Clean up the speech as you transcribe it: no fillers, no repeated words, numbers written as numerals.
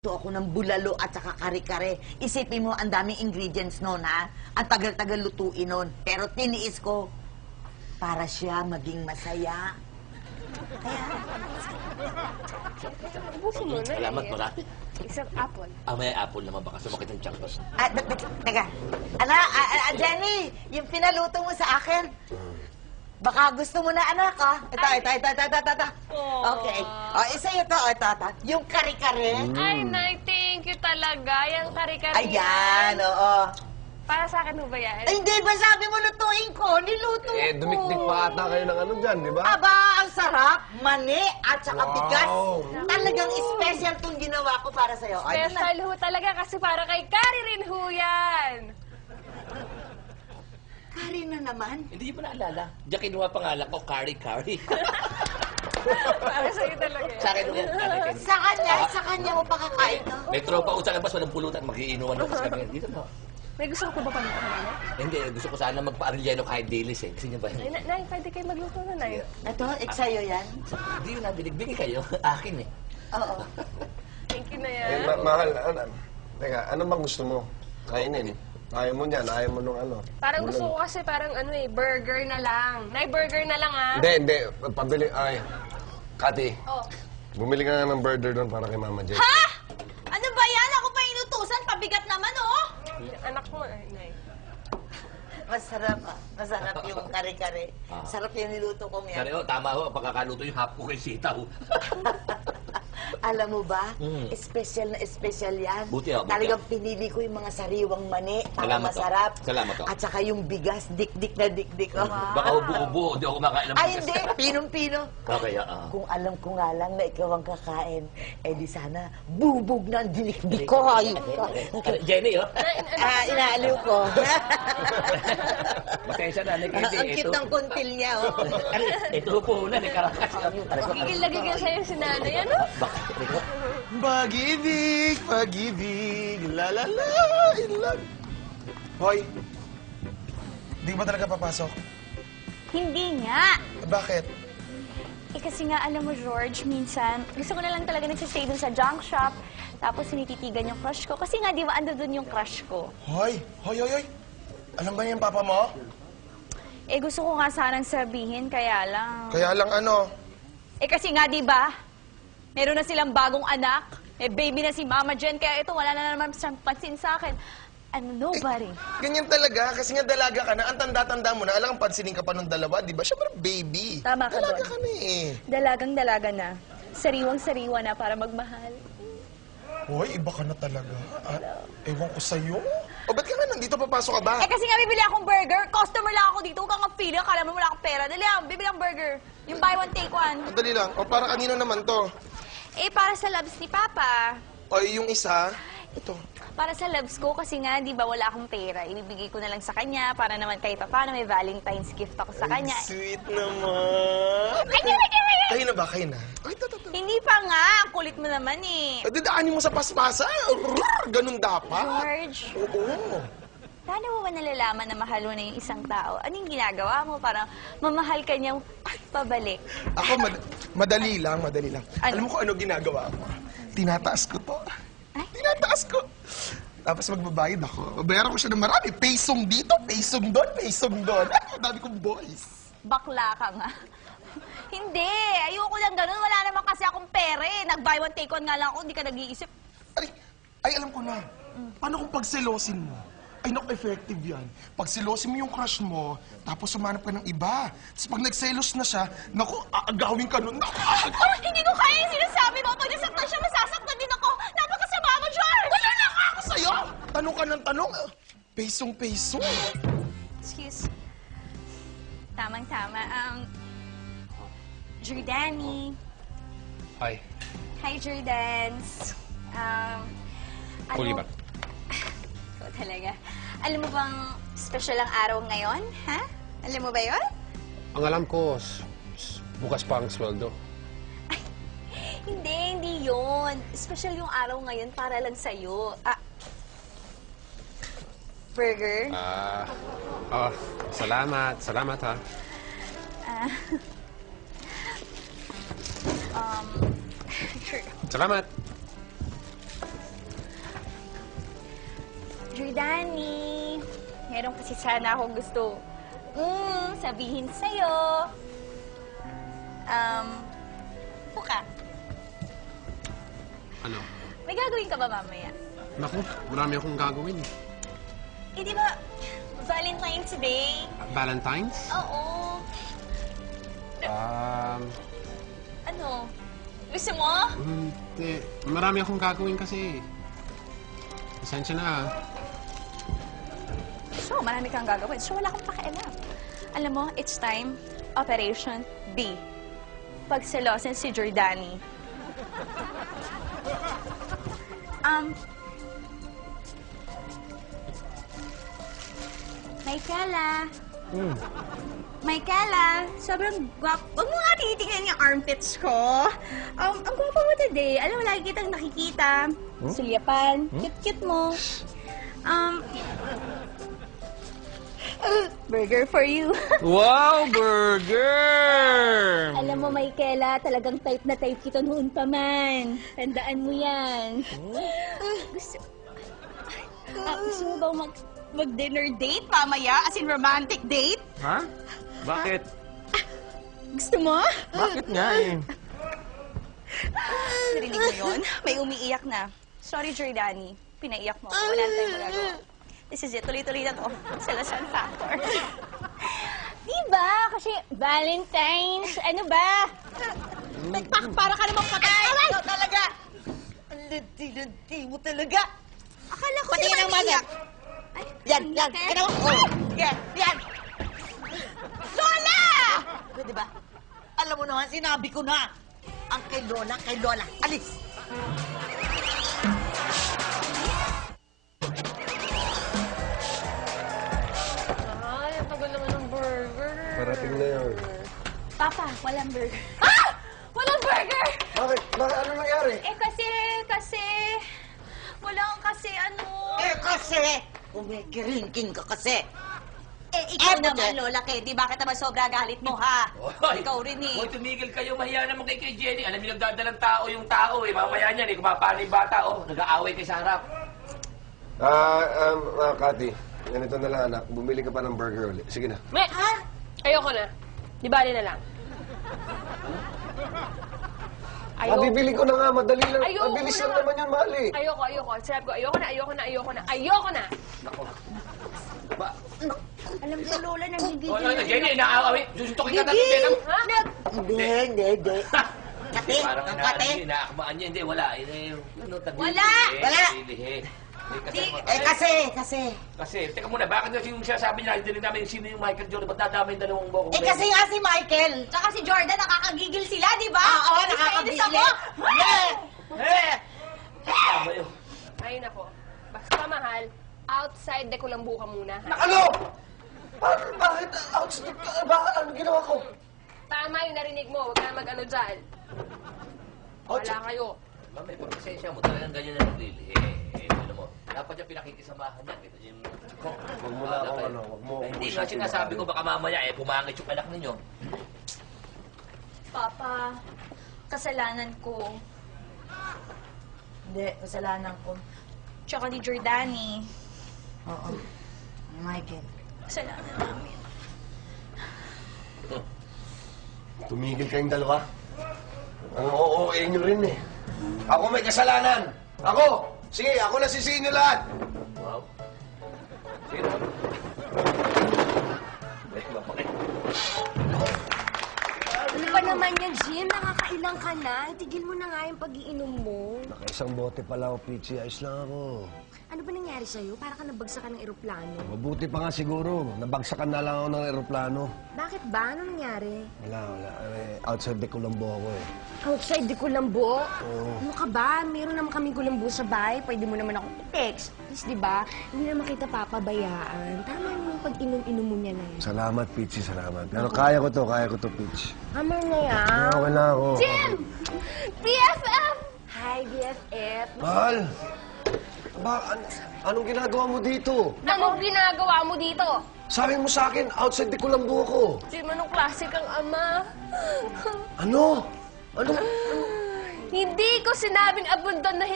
Ito ako ng bulalo at saka kare-kare. Isipin mo, ang daming ingredients nun, ha? Ang tagal-tagal lutuin nun. Pero tiniis ko para siya maging masaya. Kaya, Ubusin mo na Salamat, eh. marami. Isang apple. May apple naman baka sumakit ang tiyak ko. teka. Jenny, yung pinaluto mo sa akin, baka gusto mo na, anak, ha? Ito. Okay. O, isa ito. Yung kare-kare. Ay, Nay, thank you talaga. Yung kare-kare. Ayan, oo. Para sa akin mo ba yan? Ay, hindi ba sabi mo lutuin ko? Niluto ko. Dumikdik pa ata kayo ng ano dyan, di ba? Aba, ang sarap. Mani at saka bigas. Wow. Talagang special tong ginawa ko para sa'yo. Ay, Special ho talaga kasi para kay Kari rin ho yan. Kari na naman. Hindi mo naalala. Diyan kinuha pangalan ko, Kari. Para sa'yo talaga yan. Sa akin naman, Kari. Sa kanya mo pakakain to. May tropa ko sa labas, walang pulutan. Mag-iinuman ako sa kanya. Dito mo. May gusto ko ba pang kanina? Hindi, gusto ko sana magpa-Arellano kahit dilis eh. Gusto niyo ba Ay, yun? Nay, pwede kayo magluto na, Nay. Ito, sa'yo yan? Hindi yun na, binigbigay kayo. Akin eh. Oo. Thank you na Eh, yan. mahal, teka, ano bang gusto mo? Kainin. Ayaw mo niyan, ayaw mo nung ano. Parang gusto ko kasi parang ano eh, burger na lang. Nay, burger na lang ah. Hindi. Pabili, Kati, Oh. bumili ka nga ng burger doon para kay Mama Jen. Ha? Ano ba yan? Ako pa inutusan? Pabigat naman, oh! Yung anak mo eh, Nay. Masarap, ah. Masarap yung kare-kare. Sarap yung niluto kong yan. Kari, tama ho. Pagkakaluto yung hapon ko yung sitaw. Alam mo ba, special na special yan. Buti, buti. Talagang pinili ko yung mga sariwang mani para Salamat, masarap. Salamat, At saka yung bigas, dik-dik na dik-dik. Oh. Baka ubo-ubo. Hindi ako kumakain ng Ay, bigas. hindi. Pinong-pino. Okay, Kung alam ko nga lang na ikaw ang kakain, eh di sana bubog na ang dinikdik ko. Hayop ka. Jenny, oh. Inaaliw ko. Pasensya na, Nikiti. Ang cute ng kuntil niya, oh. Ito po na, Nikarakas. Gigil na gigil sa'yo si nanay, ano? Pag-ibig, la la la, in love. Hoy, di ba talaga papasok? Hindi nga. Bakit? Eh kasi nga, alam mo, George, minsan, gusto ko na lang talaga nagsistay dun sa junk shop, tapos sinititigan yung crush ko. Kasi nga, di ba, ando dun yung crush ko. Hoy. Alam ba yung papa mo? Eh, gusto ko nga sanang sabihin, kaya lang... Kaya lang ano, Eh kasi nga, di ba, meron na silang bagong anak, eh baby na si Mama Jen, kaya ito, wala na naman siyang pansin sa akin. Ano, nobody. ganyan talaga. Kasi nga dalaga ka na, ang tanda-tanda mo na, alam, pansinin ka pa nung dalawa, di ba? Siyempre, baby. Tama ka Dalaga doon. ka na eh. Dalagang-dalaga na. Sariwang-sariwa na para magmahal. Hoy, iba ka na talaga. Ewan ko sa'yo. O, ba't ka nga nandito? Papasok ka ba? Eh kasi nga bibili akong burger, customer lang ako dito, huwag kang pili, akala mo wala akong pera. Dali lang, bibili akong burger. Yung buy one, take one. Dali lang. O, para kanino naman to? Eh, para sa loves ni Papa. O, yung isa, ito. Para sa loves ko, kasi nga, di ba, wala akong pera. Ibibigay ko na lang sa kanya para naman kahit paano may Valentine's gift ako sa kanya. Sweet naman. Ay! Kayo na ba? Kayo na? Ay, Hindi pa nga, ang kulit mo naman eh. Dadaanin mo sa paspasa. Ganun dapat. George, Oo. paano mo ba nalalaman na mahal mo na yung isang tao? Anong ginagawa mo para mamahal ka niyang pabalik? Ako, madali lang. Ano? Alam mo kung ano ginagawa ko? Tinataas ko to. Ay? Tinataas ko. Tapos magbabayad ako. Bayaran ko siya ng marami. Pesong dito, pesong doon, pesong doon. Ay, ang dami kong boys. Bakla ka nga. Hindi, ayoko lang ganun. Wala naman kasi akong pera eh. Nag-buy one, take one nga lang ako, hindi ka nag-iisip. Ay, alam ko na. Paano kung pagselosin mo? Ay, naku, effective yan. Pagselosin mo yung crush mo, tapos sumanap ka ng iba. Tapos pag nagselos na siya, naku, aagawin ka nun. Naku, Hindi ko kaya yung sinasabi mo. Pag nasaktan siya, masasaktan din ako. Napakasama mo, George! wala na nga ako sa'yo! Tanong ka ng tanong. Pesong-peso. Excuse. Tamang-tama. Jordani. Hi. Hi, Jordans. Kulibat. Ikaw talaga. Alam mo bang special ang araw ngayon? Ha? Alam mo ba yon? Ang alam ko, bukas pa ang sweldo. Hindi yon. Special yung araw ngayon para lang sa'yo. Burger? Salamat. Salamat, ha. Sure. Salamat. Jordani, meron kasi sana akong gusto sabihin sa'yo. Puka, Ano? may gagawin ka ba mamaya? Naku, marami akong gagawin. Eh, di ba, Valentine's Day? Valentine's? Oo. Ano? Gusto mo? Hindi. Marami akong gagawin kasi. Pasensya na. So, marami kang gagawin. So, wala akong pakialam. Alam mo, it's time, Operation B. Pagselosin si Jordani. Michaela. Michaela, sobrang guwapo. Huwag mo nga tinitingnan yung armpits ko. Ang gwapo mo today. Alam mo, lagi kitang nakikita. Sulyapan. Cute-cute mo. Burger for you. Wow, burger! Alam mo, Michaela, talagang type na type kita noon pa man. Tandaan mo yan. Gusto mo bang mag-dinner date mamaya? As in romantic date? Ha? Bakit? Gusto mo? Bakit nga eh? Narinig mo yun? May umiiyak na. Sorry, Jordani. Pinaiyak mo. Wala na tayong magagawa. This is it. Tuloy-tuloy na to. Selosan factor. Diba? Kasi Valentine's. Ano ba? Nagpak para ka namang patay. Ikaw talaga! Ang lanti-lanti mo talaga! Akala ko Pati si ng Maria. magat! Yan! Ginawa ko! Yan! Lola! Pwede ba? Alam mo naman, sinabi ko na. Ang kay Lola. Alis! Ay, ang tagal naman ng burger. Parating na yun. Papa, walang burger. Ah! Walang burger! Bakit? Ano nangyari? Eh kasi, walang kasi ano. Kasi, kumikiringking ka kasi. Ikaw Eh, naman, buti. Lola Kedi, bakit naman sobra galit mo, ha? Hoy! Ikaw rin eh. Hoy, tumigil kayo. Mahiya naman kay Jenny. Alam niyo, nagdadalang tao yung tao eh. Mamaya niyan eh. Kumapano yung bata oh. Nag-aaway kay sa harap. Kati, ganito na lang anak. Bumili ka pa ng burger ulit. Sige na. Me! Ayoko na. Di bali na lang. Bibili ko na nga. Madali lang. Ayoko Mabilis na lang nga. naman yun, Mali. Ayoko. Sabi ko, ayoko na. Nako. Ba? Alam ko, Lola, nagigigil Hoy, Jenny, naaaway. Susuntokin ka natin, Jenny. Ha? Hindi. Kati, Parang ang kati. inaakmaan niya. Hindi, wala. Ano, tagli. Wala! Wala! Kasi, Kasi. teka muna, bakit kasi yung sinasabi niya, hindi rin namin sino yung Michael Jordan, ba't dadamay yung dalawang boko? Kasi nga si Michael. Tsaka si Jordan, nakakagigil sila, di ba? Oo, Inis na inis nakakabili. Tama yun. Ay, nako. Basta mahal, outside de Kulambu ka muna, ha? Ano? Bakit? Outside? Bakit? Ano ginawa ko? Tama yung narinig mo, huwag ka mag-ano dyan. Wala kayo. Mami, pagpasensya mo, talagang ganyan na naglilihi. Alam mo, dapat yung pinakikisamahan niya. Ito yung... Huwag mo na akong ano, huwag mo. Hindi nga sinasabi ko, baka mamaya pumangit yung anak ninyo. Papa, kasalanan ko. Hindi, kasalanan ko. Tsaka ni Jordani. Oo. Michael. Kasalanan namin. Tumigil kayong dalawa. Ang oo-oo nyo rin eh. Ako may kasalanan. Ako! Sige, ako na sisihin nyo lahat. Wow. Sino? Mapakit. Ano ba naman yan, Jim? Nakakailang ka na. Itigil mo na nga yung pag-iinom mo. Nakaisang bote pala ako, Pichi. Ayos lang ako. Ano ba nangyari sa'yo? Para ka nabagsakan ng eroplano. Mabuti pa nga siguro. Nabagsakan na lang ako ng eroplano. Bakit ba? Ano nangyari? Wala. Outside de Colombo ako eh. Outside di Kulambo? Oo. Ano ka ba? Meron naman kaming Kulambo sa bahay. Pwede mo naman ako i-text. Please, di ba? Hindi naman kita papabayaan. Tama yung pag-inom-inom mo niya na yan. Salamat, Pichi. Salamat. Pero kaya ko to, Pitch. Tama na yan. Okay na ako. Jim! BFF! Hi, BFF. Mahal! Anong ginagawa mo dito? Anong ginagawa mo dito? Sabi mo sa akin, outside de Colombo ako. Jim, anong klase kang ama? Ano? Ano? Hindi ko sinabing abundon na